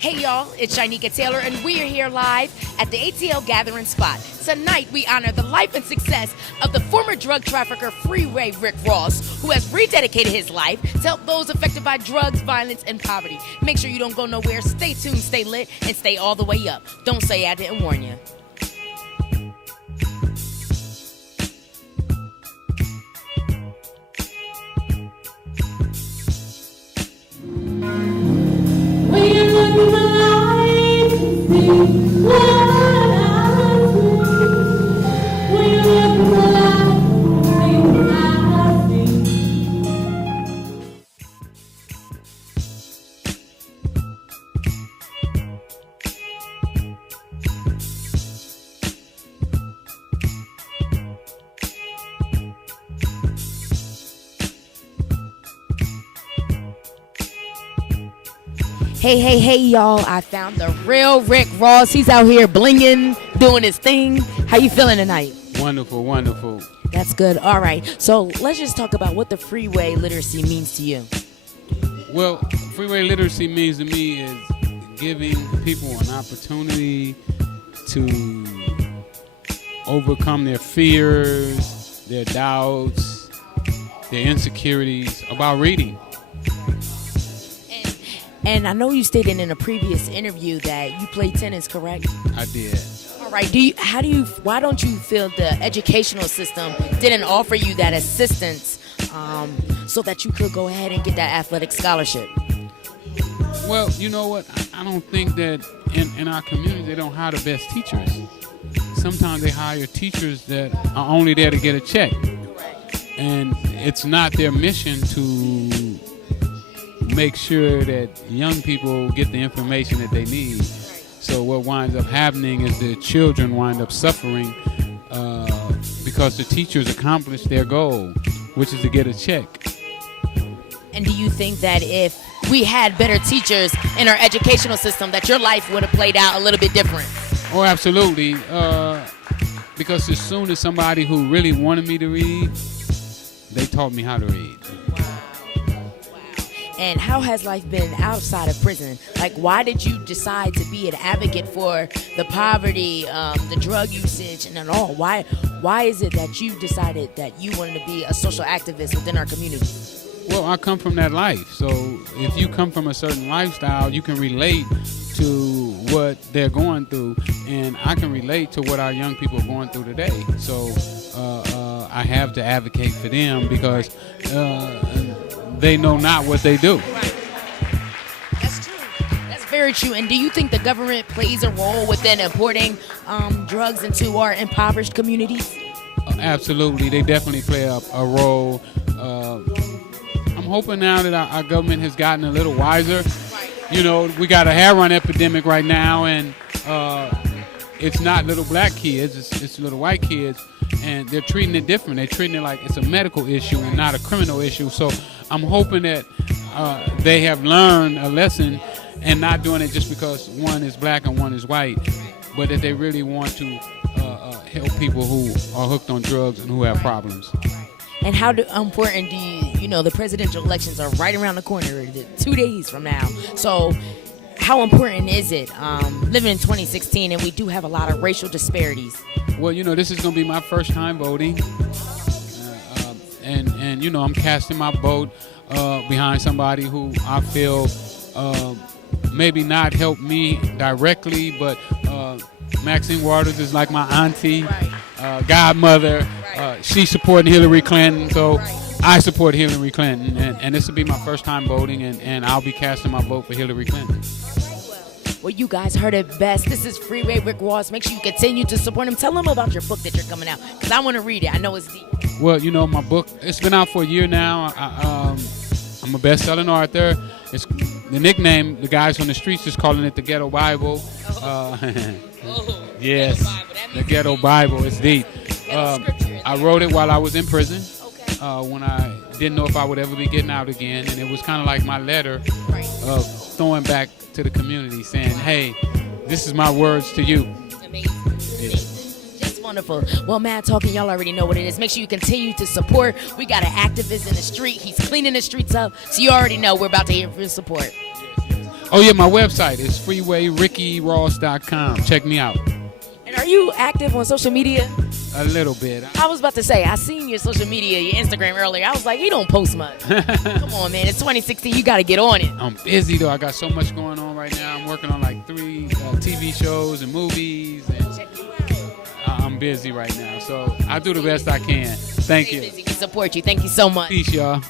Hey y'all, it's Shanika Taylor and we are here live at the ATL Gathering Spot. Tonight we honor the life and success of the former drug trafficker Freeway Rick Ross, who has rededicated his life to help those affected by drugs, violence, and poverty. Make sure you don't go nowhere, stay tuned, stay lit, and stay all the way up. Don't say I didn't warn you. Hey, y'all, I found the real Rick Ross. He's out here blinging, doing his thing. How you feeling tonight? Wonderful, wonderful. That's good. All right, so let's just talk about what the freeway literacy means to you. Well, freeway literacy means to me is giving people an opportunity to overcome their fears, their doubts, their insecurities about reading. And I know you stated in a previous interview that you played tennis, correct? I did. All right. Why don't you feel the educational system didn't offer you that assistance so that you could go ahead and get that athletic scholarship? Well, you know what? I don't think that in our community they don't hire the best teachers. Sometimes they hire teachers that are only there to get a check. And it's not their mission to make sure that young people get the information that they need. So what winds up happening is the children wind up suffering because the teachers accomplished their goal, which is to get a check. And do you think that if we had better teachers in our educational system, that your life would have played out a little bit different? Oh, absolutely. Because as soon as somebody who really wanted me to read, they taught me how to read. And how has life been outside of prison? Like, why did you decide to be an advocate for the poverty, the drug usage, and all? Why is it that you decided that you wanted to be a social activist within our community? Well, I come from that life. So if you come from a certain lifestyle, you can relate to what they're going through. And I can relate to what our young people are going through today. So I have to advocate for them because they know not what they do. Right. That's true. That's very true. And do you think the government plays a role within importing drugs into our impoverished communities? Absolutely. They definitely play a role. I'm hoping now that our government has gotten a little wiser. You know, we got a hair run epidemic right now, and it's not little black kids, it's little white kids. And they're treating it different. They're treating it like it's a medical issue and not a criminal issue. So I'm hoping that they have learned a lesson and not doing it just because one is black and one is white, but that they really want to help people who are hooked on drugs and who have problems. And how important do you know, the presidential elections are right around the corner, 2 days from now. So how important is it living in 2016 and we do have a lot of racial disparities? Well, you know, this is going to be my first time voting. And you know, I'm casting my vote behind somebody who I feel maybe not helped me directly, but Maxine Waters is like my auntie, godmother. She's supporting Hilary Clinton, so I support Hilary Clinton. And this will be my first time voting, and I'll be casting my vote for Hilary Clinton. Well, you guys heard it best. This is Freeway Rick Ross. Make sure you continue to support him. Tell him about your book that you're coming out, because I want to read it. I know it's deep. Well, you know, my book, it's been out for a year now. I'm a best-selling author. It's the nickname, the guys on the streets just calling it the Ghetto Bible. Yes, the Ghetto Bible. It's deep. I wrote it while I was in prison. When I didn't know if I would ever be getting out again. And it was kind of like my letter of throwing back to the community saying, hey, this is my words to you. Amazing. Yeah. Just wonderful. Well, Madtalkin, y'all already know what it is. Make sure you continue to support. We got an activist in the street. He's cleaning the streets up. So you already know we're about to hear from his support. Oh, yeah, my website is freewayrickyross.com. Check me out. And are you active on social media? A little bit. I was about to say, I seen your social media, your Instagram earlier. I was like, he don't post much. Come on, man. It's 2016. You got to get on it. I'm busy, though. I got so much going on right now. I'm working on like 3 TV shows and movies. And I'm busy right now. So I do the best I can. Thank you. Busy. We support you. Thank you so much. Peace, y'all.